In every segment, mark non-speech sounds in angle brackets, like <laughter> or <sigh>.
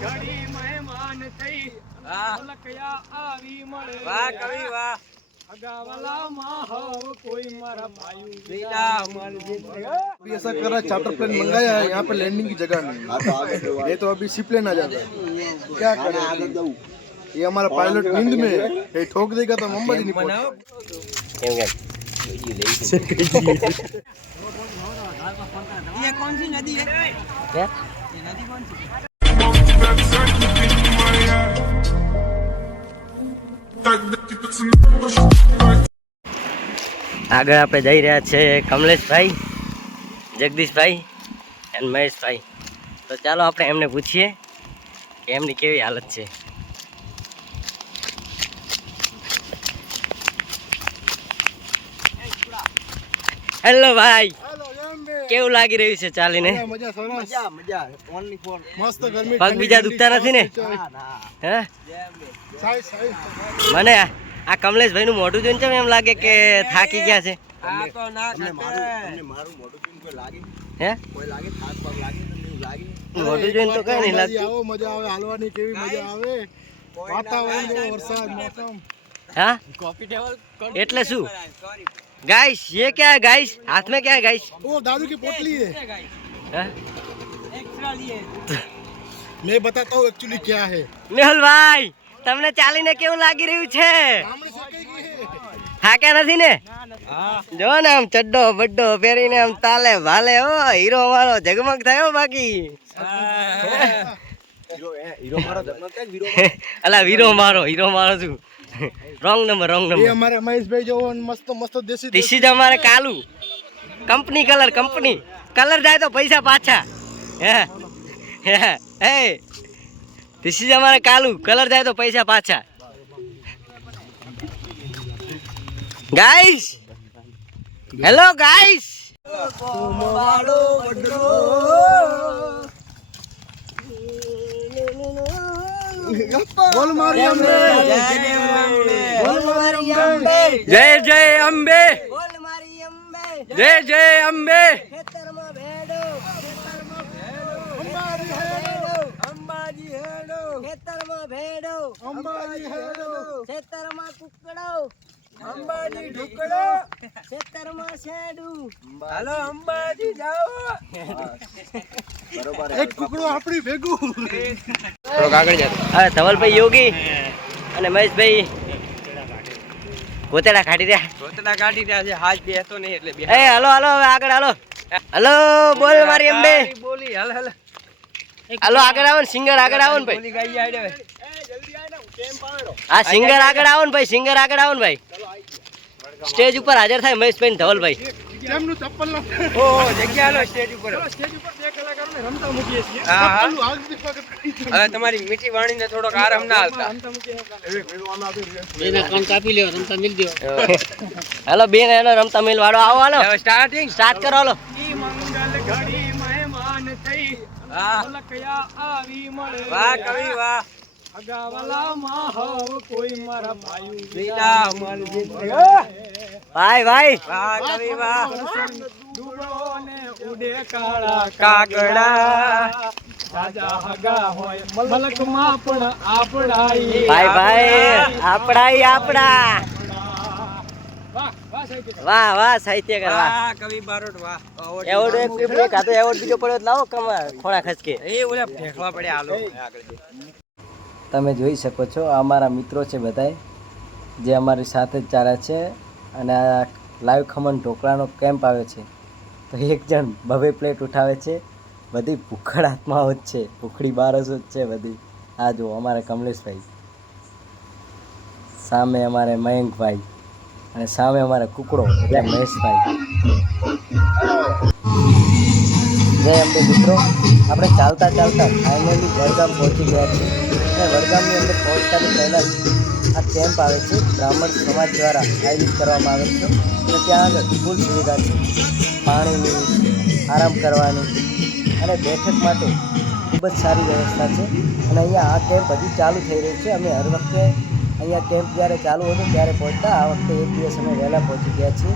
ઘડી મહેમાન થઈ વાહ મલકયા આવી મળે વાહ કવિ વાહ અગાવાલા માં હવ કોઈ મારા ભાઈ લીલા અમર अभी ऐसा कर रहा है चार्टर प्लेन मंगाया है यहाँ पे लैंडिंग की जगह नहीं है ये तो अभी सी प्लेन आ जाता है क्या करें ये हमारा पायलट नींद में है ये ठोक देगा तो हम अंबाजी नहीं पहुंचे કેમ કેમ ये कौन सी नदी है क्या ये नदी कौन सी આગળ આપણે જઈ રહ્યા છે કમલેશભાઈ, જગદીશભાઈ અને મહેશભાઈ. તો ચાલો આપણે એમને પૂછીએ કે એમની કેવી હાલત છે. હેલો ભાઈ. કેવું લાગી રહ્યું છે ચાલીને? મજા સરસ. મસ્ત ગરમી પગ બીજા દુખતા નથી ને? હે સાઈ સાઈ. મને આ- કમલેશભાઈ નું મોઢું જોઈને છે એમ લાગે કે થાકી ગયા છે? હે? મોઢું જોઈને તો કઈ નહીં લાગતું. મજા આવે. હાલવાની કેવી મજા આવે? વાતાવરણ વરસાદ મોસમ. हाँ એટલે શું? गाइस ये क्या है गाइस हाथ में क्या है गाइस वो दादू की पोटली है हाँ? मैं बताता हूँ एक्चुअली क्या है મેહુલ ભાઈ તમને ચાલીને કેવું લાગી રહ્યું છે સાંભળી શકે કે થાક્યા નથી ને જો ને આમ ચડ્ડો બડ્ડો પહેરીને આમ તાલે ભાલે હો હીરો અમારો જગમગ થયો બાકી અલા વીરો મારો હીરો મારો છું રોંગ નંબર રોંગ નંબર એ અમારા મહેશભાઈ જો મસ્ત મસ્ત દેશી દેશી. જ અમારે કાલુ. કંપની કલર કંપની કલર જાય તો પૈસા પાછા. હે હે ધીસ જ અમારે કાલુ. કલર જાય તો પૈસા પાછા. ગાઈસ હેલો ગાઈસ બોલ મારી અંબે. જય જય અંબે. જય જય અંબે. અંબાજી હેડો. ખેતરમાં ભેડો. અંબાજી હેડો. ખેતરમાં કુકડો. અંબાજી ઢુકડો ખેતરમાં શેડુ. હાલો અંબાજી જાઓ. બરોબર. એક ટુકડો આપણી ભેગું. થોડો આગળ જતો હા ધવલભાઈ યોગી અને મહેશભાઈ ગોતેડા કાઢી રહ્યા. ગોતેડા કાઢી રહ્યા છે. હાથ બેસતો નહીં એટલે બે એ હાલો હાલો હવે આગળ હાલો. હાલો બોલ મારી અંબે. બોલી હાલ હાલ. હાલો આગળ આવો ને સિંગર આગળ આવો ને ભાઈ. ગાઈ આવી હા સિંગર આગળ આવો ને ભાઈ સિંગર આગળ આવો ને ભાઈ. સ્ટેજ ઉપર હાજર થાય મહેશભાઈ ધવલભાઈ કેમનું ચપ્પલ ઓ જગ્યા સ્ટેજ ઉપર. સ્ટેજ ઉપર બે કલાકારોને રમતા મૂકીએ છીએ. હવે તમારી મીઠી વાણીને થોડોક આરામ ના હાલતા રમતા મૂકીએ હાલો બેન હેલો રમતા મિલ વાળો આવો હાલો. સ્ટાર્ટિંગ સ્ટાર્ટ કરો હાલો. ઘડી મહેમાન થઈ. વાહ. મલકયા આવી મળે. વાહ કવિ વાહ. ભાઈ ભાઈ ઉડે કાળા કાગડા. રાજા હગા હોય મલકમાં પણ આપણાઈ ભાઈ ભાઈ આપડા. આપડા. વાહ વાહ સાહેબ વાહ વાહ સાહિત્યકાર વાહ. કવિ બારોટ વાહ. એવોર્ડ એક એવોર્ડ બીજો પડ્યો લાવો કમા ખોણા ખસકે. એ ઓલા ફેંકવા પડે આલો આગળ તમે જોઈ શકો છો, આ અમારા મિત્રો છે બધાય, જે અમારી સાથે જ ચાલે છે અને આ લાઈવ ખમણ ઢોકળાનો કેમ્પ આવે છે. તો એક જણ બબે પ્લેટ ઉઠાવે છે, બધી ભૂખડ આત્માઓ જ છે, ભૂખડી બારસો જ છે બધી. આ જુઓ, અમારે કમલેશભાઈ. સામે અમારે મયંકભાઈ અને સામે અમારે કુકડો, એટલે મહેશભાઈ. જય અંબે મિત્રો, આપણે ચાલતા ચાલતા ફાઇનલી વડગામ પહોંચી ગયા છીએ. અને વડગામની અંદર પહોંચતાની પહેલાં જ આ કેમ્પ આવે છે. બ્રાહ્મણ સમાજ દ્વારા આયોજિત કરવામાં આવે છે. અને ત્યાં આગળ ફૂલ સુવિધા છે. પાણીની, આરામ કરવાની અને બેઠક માટે ખૂબ જ સારી વ્યવસ્થા છે. અને અહીંયા આ કેમ્પ હજી ચાલુ થઈ રહ્યું છે. અમે હર વખતે અહીંયા કેમ્પ જ્યારે ચાલુ હતો ત્યારે પહોંચતા, આ વખતે એક દિવસ અમે વહેલા પહોંચી ગયા છીએ.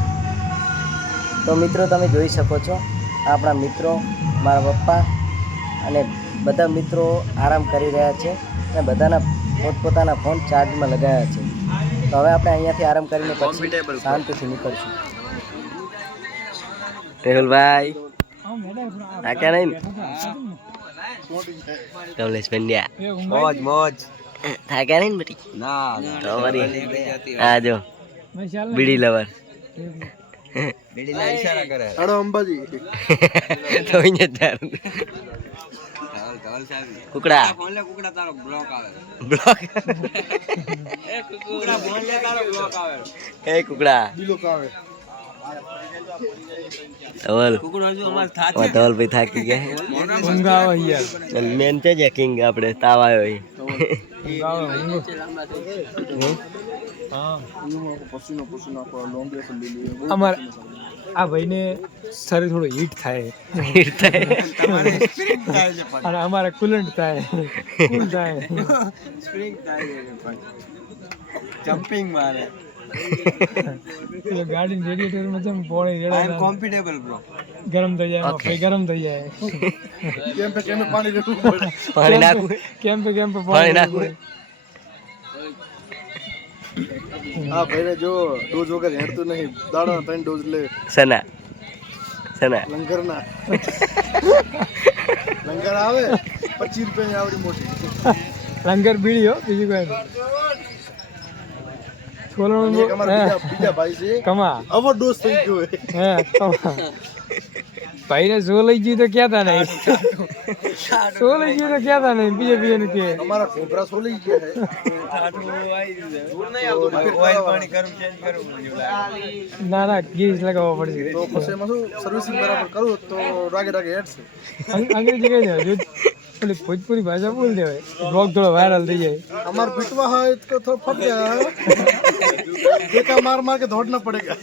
તો મિત્રો, તમે જોઈ શકો છો, આપણા મિત્રો, મારા પપ્પા અને બધા મિત્રો આરામ કરી રહ્યા છે. અને બધાના પોતપોતાના ફોન ચાર્જમાં લગાવ્યા છે. તો હવે આપણે અહીંયાથી આરામ કરીને પછી શાંતિથી નીકળશું. રેહુલભાઈ. આ ક્યાં નહીં કમલેશ પંડ્યા. મોજ મોજ. થાક્યા નહીં બટી? ના તો વળી. આ જો બીડી લવર બીડી ના ઈશારા કરે. હાડો અંબાજી. <laughs> તો અહીંયા જ કુકડા. ફોન લે કુકડા તારો બ્લોક આવે બ્લોક. કુકડા ફોન લે તારો બ્લોક આવે એ કુકડા. દિલો કાવે ધવલ. કુકડો હજુ અમાર થાત ઓ ધવલભાઈ થાકી ગયા. ઊંઘ આવે યાર. અને મેન છે જ કિંગ આપણે તાવ આવ્યો અમારે આ ભાઈને શરીર થોડું હીટ થાય. હીટ થાય. તમારે સ્પ્રિંગ થાય છે પણ. અને અમારે કુલન્ટ થાય. કુલ થાય. સ્પ્રિંગ થાય જમ્પિંગ મારે. ગાડી ગાડી રેડિયેટરમાં જેમ પોણી આઈ એમ કોમ્ફર્ટેબલ બ્રો ગરમ થઈ જાય ઓકે ગરમ થઈ જાય. કેમ પે કેમ પાણી રેડવું પાણી નાખું કેમ પે કેમ પે પાણી નાખવું. હા ભાઈને જો ડોઝ વગર હેડતું નહીં. દાડા ત્રણ ડોઝ લે. સના સના લંગરના. લંગર આવે પચીસ રૂપિયાની આવડી મોટી. લંગર બીડી હો બીજું કોઈ છોલણ એક અમારા બીજા ભાઈ છે. કમા. અવર ડોઝ થઈ ગયો હે હે કમા. ભાઈને સો લઈ ગયું તો ક્યાં તા નહીં સો લઈ ગયું તો ક્યાં તા નહીં બીજે બીજે ને કે. અમારા છોકરા સો લઈ ગયા ના ના ગીસ લગાવવો પડશે. તો પછી એમાં શું સર્વિસિંગ બરાબર કરું તો રાગે રાગે હેડશે. અંગ્રેજી કહી દેવાય જો. પેલી ભોજપુરી ભાષા બોલી દેવાય. બ્લોગ થોડો વાયરલ થઈ જાય. અમાર પીટવા હોય તો થોડો ફટ ગયા માર માર કે દોડના પડેગા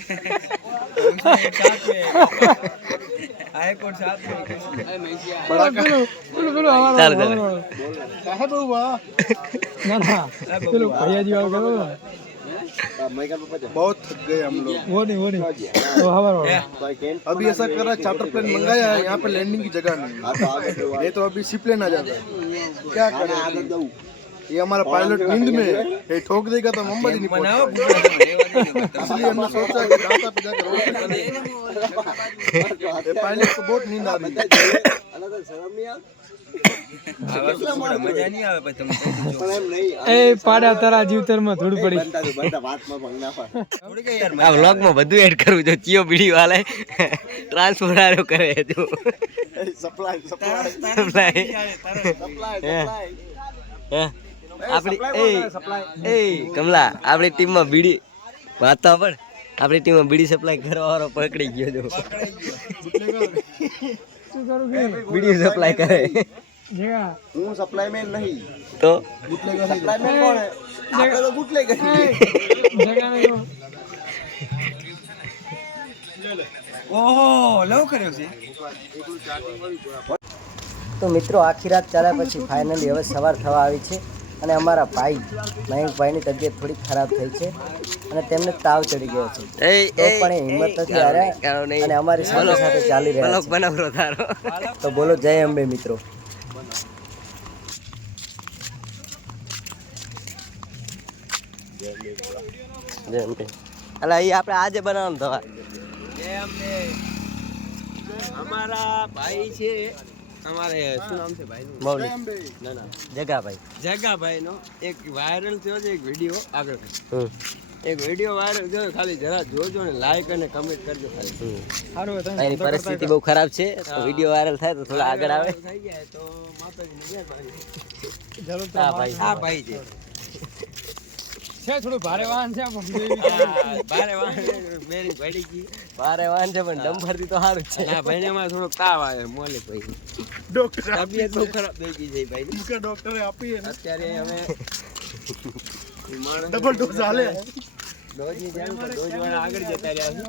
ના ના. પેલું ભૈયાજી આવું કરો. बहुत थक गए हम लोग। वो नहीं वो नहीं। वो हमारा वाला। अभी ऐसा कर रहा है चार्टर प्लेन मंगाया है यहाँ पे लैंडिंग की जगह नहीं नहीं तो अभी सी प्लेन आ जाता है। क्या करें ये हमारा पायलट नींद में है। ये ठोक देगा तो हम अंबाजी नहीं पहुँच इसलिए हमने सोचा कि दाता पे जाकर। ये पायलट को बहुत नींद आ रही है। એ પાડા તારા જીવતરમાં થોડું પડી બધું એડ કરવું જો બીડી વાલે. ટ્રાન્સફર એ કમલા આપણી ટીમમાં બીડી વાત તો પણ આપણી ટીમમાં બીડી સપ્લાય કરવા વાળો પકડી ગયો જો. બીડી સપ્લાય <laughs> કરે. હું સપ્લાયમેન નહીં તો સપ્લાયમેન કોણ હે આપણે તો બુટલેગ ઓહો લવ કર્યો છે તો મિત્રો આખી રાત ચાલ્યા પછી ફાઇનલી હવે સવાર થવા આવી છે અને અમારા ભાઈ મયંકભાઈની તબિયત થોડી ખરાબ થઈ છે અને તેમને તાવ ચડી ગયો છે તો પણ હિંમત નથી હાર્યા અને અમારી સાથે સાથે ચાલી રહ્યા છે તો બોલો જય અંબે મિત્રો જય કે અલા એ આપણે આજે બનાવવાનું થવા જેમ કે અમારા ભાઈ છે. અમારે શું નામ છે ભાઈનું? મૌલિક. ના ના. જગાભાઈ. જગાભાઈ નો એક વાયરલ થયો છે એક વીડિયો આગળ એક વીડિયો વાયરલ જો ખાલી જરા જોજો ને લાઈક અને કમેન્ટ કરજો ખાલી. સારું એની પરિસ્થિતિ બહુ ખરાબ છે તો વીડિયો વાયરલ થાય તો થોડા આગળ આવે. હા ભાઈ. હા ભાઈ છે. છે થોડું ભારે વાહન છે ભારે વાહન મેરી ભડી ગઈ. ભારે વાહન છે પણ ડમ્ફરથી તો સારું છે. ના ભાઈને માં થોડો તાવ આવે મોલે ભાઈ ડોક્ટર તબિયત બહુ ખરાબ થઈ ગઈ છે ભાઈ. ડોક્ટરે આપી અત્યારે હવે ડબલ ડોઝ હાલે. ડોઝ જેમ ડોઝ વાળા આગળ જતા રહ્યા છે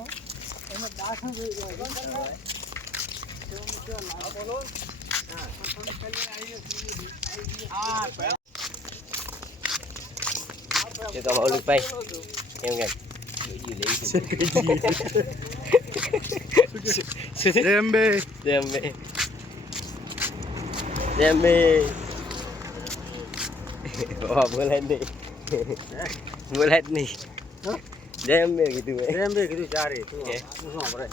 એમાં બોલાય નહીં. બોલાય જ નહીં જય અંબે કીધું મેં એમ બી કીધું ચારે તું. શું સાંભળે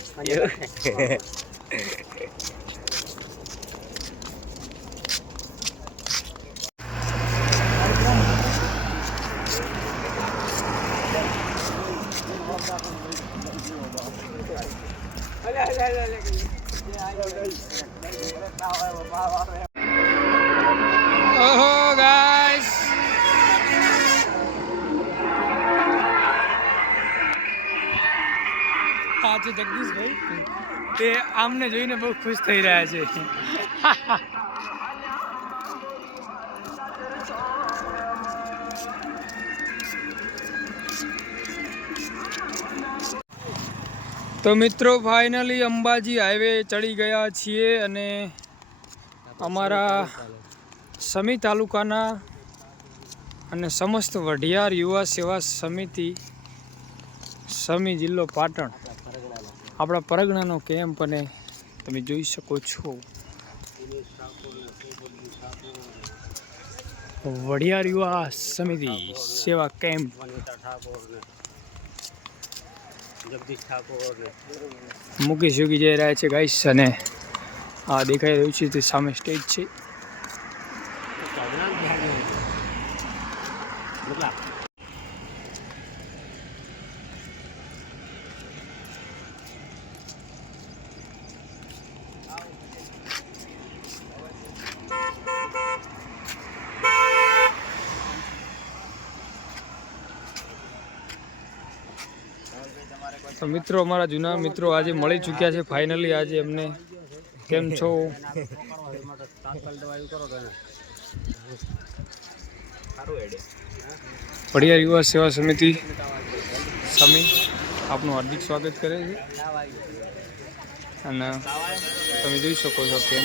જોઈને બહુ ખુશ થઈ રહ્યા છે. તો મિત્રો ફાઇનલી અંબાજી હાઈવે ચડી ગયા છીએ અને અમારા સમી તાલુકાના અને સમસ્ત વઢિયાર યુવા સેવા સમિતિ, સમી જિલ્લો પાટણ, આપણા પરગણાનો કેમ્પ અને તમે જોઈ શકો છો. વડિયાર યુવા સમિતિ સેવા કેમ્પ. મુકેશ યોગી જઈ રહ્યા છે ગાઈસ અને આ દેખાઈ રહ્યું છે તે સામે સ્ટેજ છે. તો મિત્રો, અમારા જૂના મિત્રો આજે મળી ચૂક્યા છે ફાઇનલી આજે એમને કેમ છો? પડિયા યુવા સેવા સમિતિ સમી, આપનું હાર્દિક સ્વાગત કરે છે. અને તમે જોઈ શકો છો કેમ.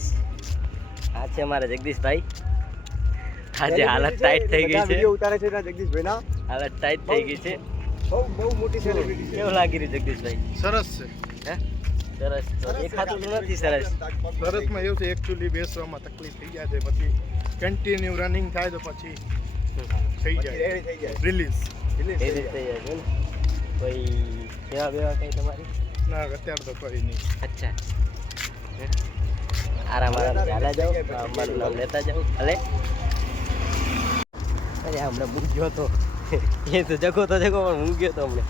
છે અમારા જગદીશભાઈ. આજે હાલત ટાઈટ થઈ ગઈ છે. ઉતારે છે જગદીશભાઈ ના. હાલત ટાઈટ થઈ ગઈ છે. બહુ બહુ મોટી સેલિબ્રિટી કેવું લાગી રહ્યું જગદીશભાઈ? સરસ છે. હે? સરસ તો દેખાતું નથી સરસ. સરસમાં એવું છે એકચ્યુઅલી બેસવામાં તકલીફ થઈ જાય છે પછી કન્ટિન્યુ રનિંગ થાય તો પછી થઈ જાય. થઈ જાય. રિલીઝ એ થઈ જાય છે ને? કોઈ સેવા બેવા કઈ તમારી? ના અત્યારે તો કોઈ નહીં. અચ્છા. હે? આરામ આરામ ચાલ્યા જાઉં અમારું નામ લેતા જાઉં ભલે. અરે હમણાં મૂક્યો તો. એ તો જગો તો જગો પણ મૂક્યો તો હમણાં.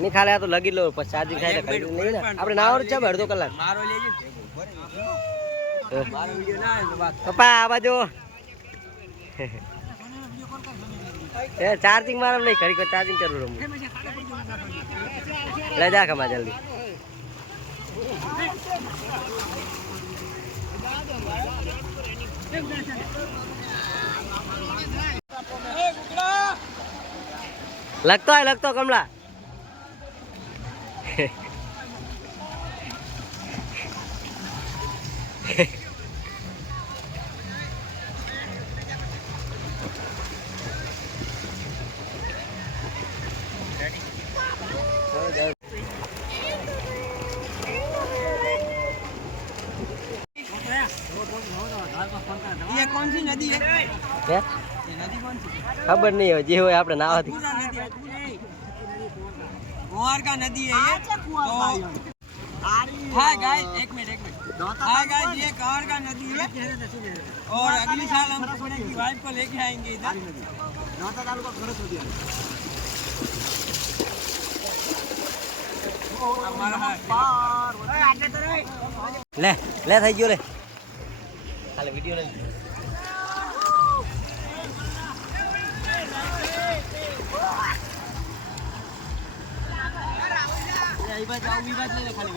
નહીં ખાલે આ તો લગી લો પછી ચાર્જિંગ થાય એટલે ખરીદી નહીં આપણે ના નાવાનું છે અડધો કલાક. મારો લેજે. તો પપ્પા આ બાજુ. એ ચાર્જિંગ મારમ નહીં ખરી ચાર્જિંગ કરવું રમું લે જા ખમા જલ્દી. લગતો હોય લગતો કમલા. કોણ સી નદી હે નદી કોણ સી ખબર નહીં હજી હોય આપણે ના હતી नदी है कुंवर का नदी है ये तो हाँ गाइस एक मिनट एक मिनट हाँ गाइस ये कुंवर का नदी है और अगली साल हम अपने की वाइफ को लेके आएंगे इधर हमारा લે લે થઈ ગયો લે ખાલી વિડિયો એ બાજુ આવું એ બાજુ લઈ ખાલી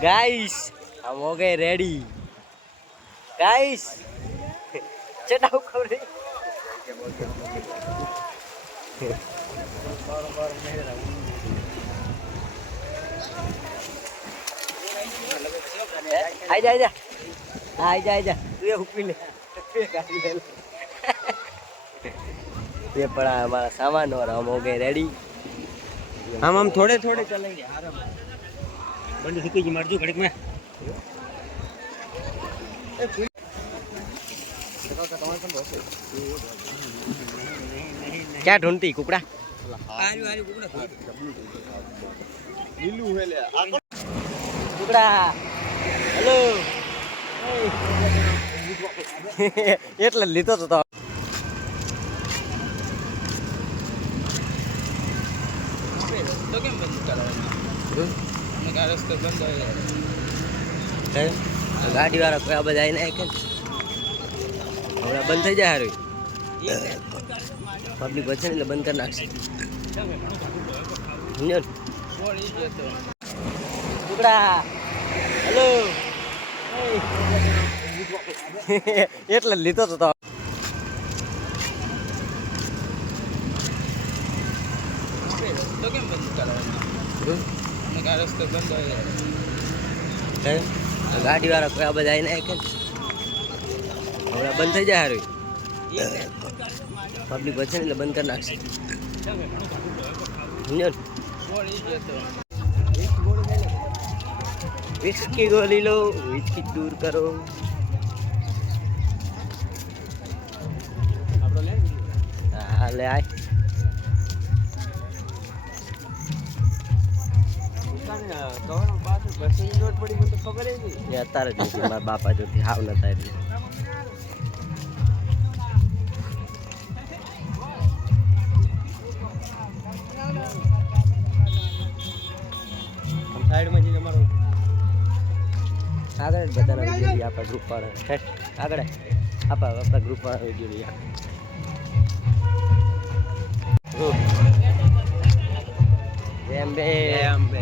ગાઈસ હો ગઈ રેડી ગાઈસ तू ये हुक्मी ले। ये पड़ा हमारा सामान और हम हो गए रेडी हम हम थोड़े थोड़े चलेंगे। बंदी सुखी जी, मर जो में। ક્યાં ઢૂંઢતી કુકડા? કુકડા. હેલો <laughs> એટલે લીધો તો તો. કેમ બંધ કરાવવાનું રસ્તો બંધ ગાડી વાળા કોઈ બધા નાખે હમણાં બંધ થઈ જાય હારું. પબ્લિક ને એટલે બંધ કરી નાખશે? કુકડા હેલો <laughs> એટલે લીધો તો ગાડી વાળા કોઈ આ બધા આવીને કે? હમણાં બંધ થઈ જાય હારું. પબ્લિક વધશે ને એટલે બંધ કરી નાખશે? વિસ્કી ગોલી લો વિસ્કી દૂર કરો. હા લે આય. અત્યારે જ મારા બાપા જોથી હાવ નતા એટલે બધાના વીડિયો લઈએ, આપણા ગ્રુપ આગળ. આપણા આપણા ગ્રુપ વાળા વીડિયો લઈએ. જેમ બે એમ બે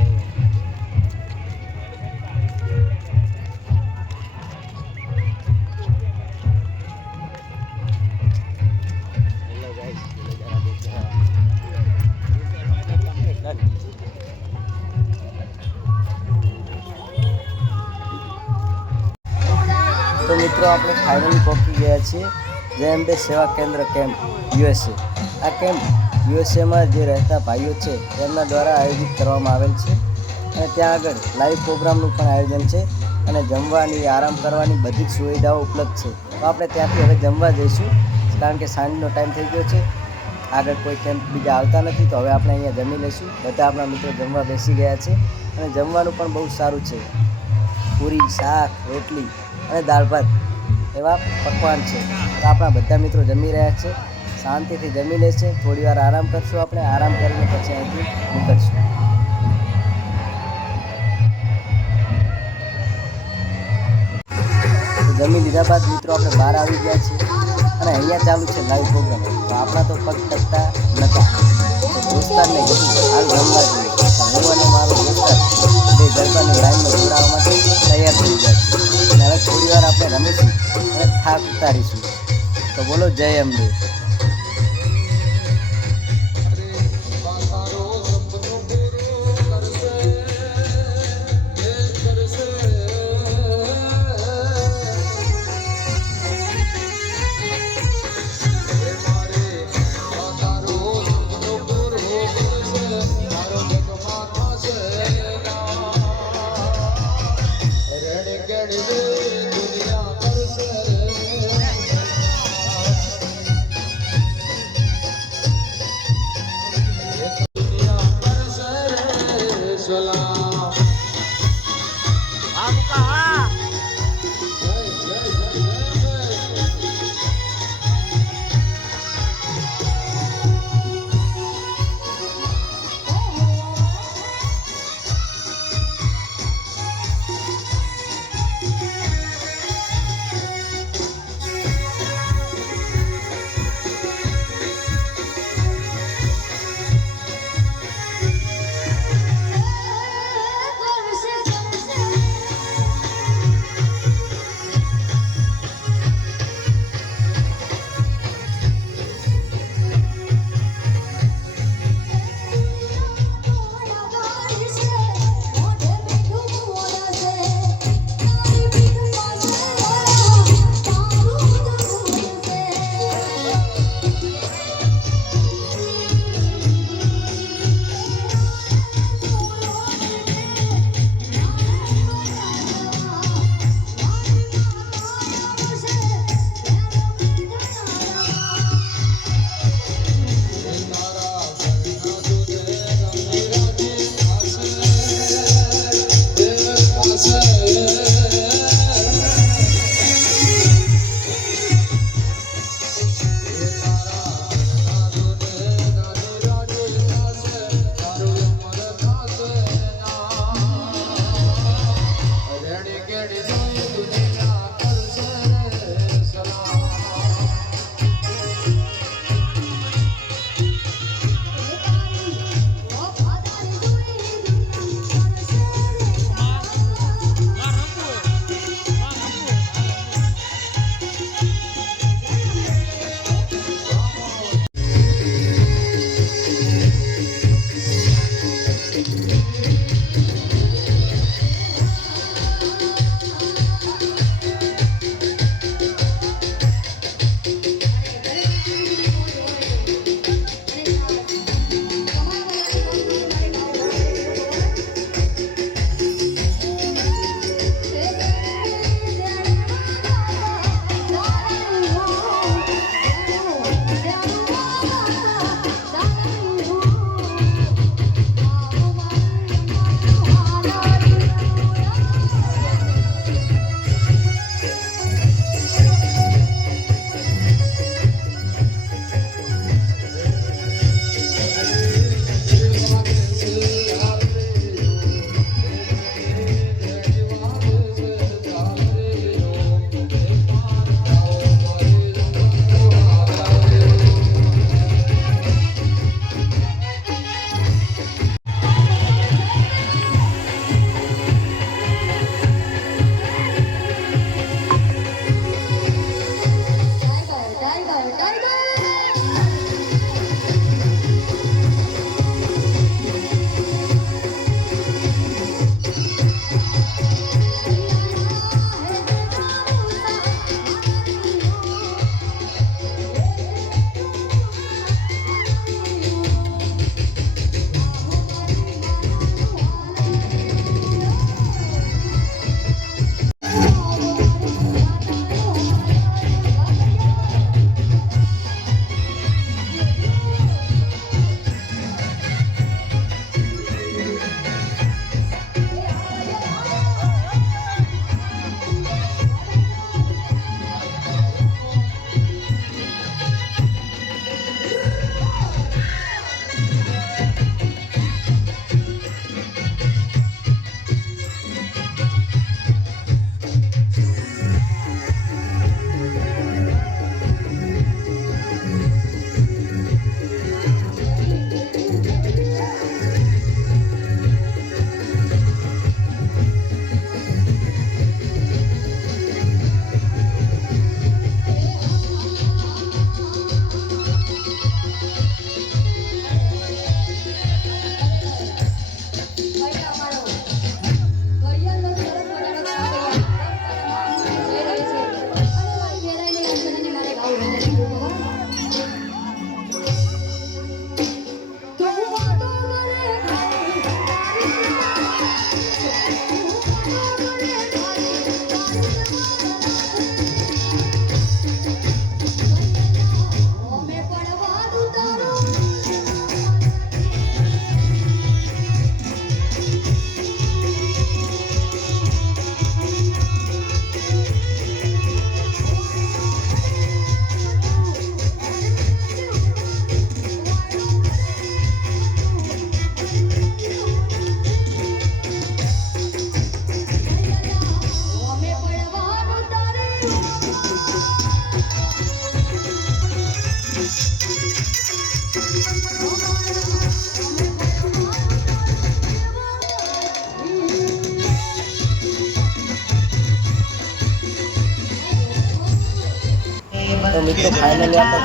ફાઇનલી પહોંચી ગયા છીએ જેમ બે સેવા કેન્દ્ર કેમ્પ યુએસએ. આ કેમ્પ યુએસએમાં જે રહેતા ભાઈઓ છે તેમના દ્વારા આયોજિત કરવામાં આવેલ છે. અને ત્યાં આગળ લાઈવ પ્રોગ્રામનું પણ આયોજન છે. અને જમવાની, આરામ કરવાની બધી જ સુવિધાઓ ઉપલબ્ધ છે. તો આપણે ત્યાંથી હવે જમવા જઈશું, કારણ કે સાંજનો ટાઈમ થઈ ગયો છે. આગળ કોઈ કેમ્પ બીજા આવતા નથી, તો હવે આપણે અહીંયા જમી લઈશું. બધા આપણા મિત્રો જમવા બેસી ગયા છે. અને જમવાનું પણ બહુ સારું છે. પૂરી શાક, રોટલી અને દાળ ભાત. એવા પકવાન છે. તો આપણા બધા મિત્રો જમી રહ્યા છે. શાંતિથી જમી લે છે. થોડી વાર આરામ કરશું આપણે. આરામ કરીને પછી અહીંથી નીકળશું. જમી લીધા બાદ મિત્રો આપણે બહાર આવી ગયા છીએ. અને અહીંયા ચાલુ છે લાઈવ પ્રોગ્રામ તો આપણા તો પગ ટકતા નહોતા. તો દોસ્તારને કીધું હાલ રમવા જોઈએ. હું અને મારો દોસ્તાર બે ગરબાની લાઈનમાં જોડાવા માટે તૈયાર થઈ ગયા છીએ. હવે થોડી વાર આપણે રમીશું અને થાક ઉતારીશું. તો બોલો જય અંબે.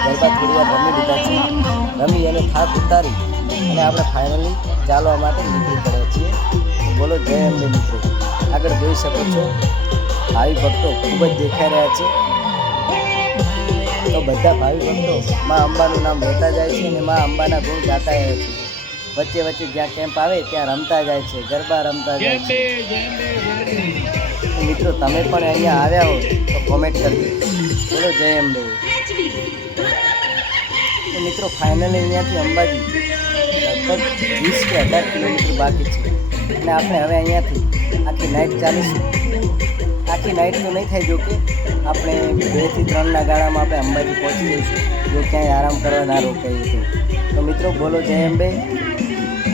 ગરબા થોડી વાર રમી લીધા છે. રમી અને થાક ઉતારી અને આપણે ફાઇનલી ચાલવા માટે નીકળી પડ્યા છીએ. બોલો, જય અંબે મિત્રો. આગળ જોઈ શકો છો. ભાવિ ભક્તો ખૂબ જ દેખાઈ રહ્યા છે. તો બધા ભાવિ ભક્તો, મા અંબાનું નામ લેતા જાય છે અને મા અંબાના ગુણ ગાતા રહે છે. વચ્ચે વચ્ચે જ્યાં કેમ્પ આવે ત્યાં રમતા જાય છે, ગરબા રમતા જાય છે. મિત્રો, તમે પણ અહીંયા આવ્યા હો તો કોમેન્ટ કરજો. બોલો, જય અંબે. મિત્રો ફાઇનલી અહીંયાથી અંબાજી. લગભગ વીસ કે અઢાર કિલોમીટર બાકી છે. અને આપણે હવે અહીંયાથી આખી નાઇટ ચાલીશું. આખી નાઇટ તો નહીં થાય જો કે આપણે બેથી ત્રણના ગાળામાં આપણે અંબાજી પહોંચી જઈશું. જો ક્યાંય આરામ કરવા ના રોકાઈએ તો. તો મિત્રો, બોલો જય અંબે.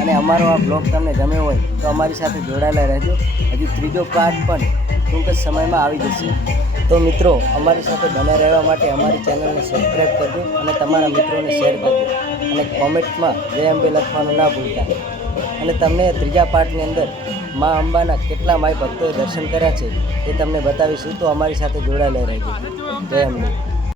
અને અમારો આ બ્લોગ તમને ગમ્યો હોય, તો અમારી સાથે જોડાયેલા રહેજો. હજી ત્રીજો પાર્ટ પણ, ટૂંક જ સમયમાં આવી જશે. તો મિત્રો, અમારી સાથે બને રહેવા માટે અમારી ચેનલને સબસ્ક્રાઈબ કરજો અને તમારા મિત્રોને શેર કરજો. અને કોમેન્ટમાં જય અંબે લખવાનું ના ભૂલતા. અને તમને ત્રીજા પાર્ટની અંદર મા અંબાના કેટલા માય ભક્તોએ દર્શન કર્યા છે એ તમને બતાવીશું. તો અમારી સાથે જોડાયેલા રહેજો. જય અંબે.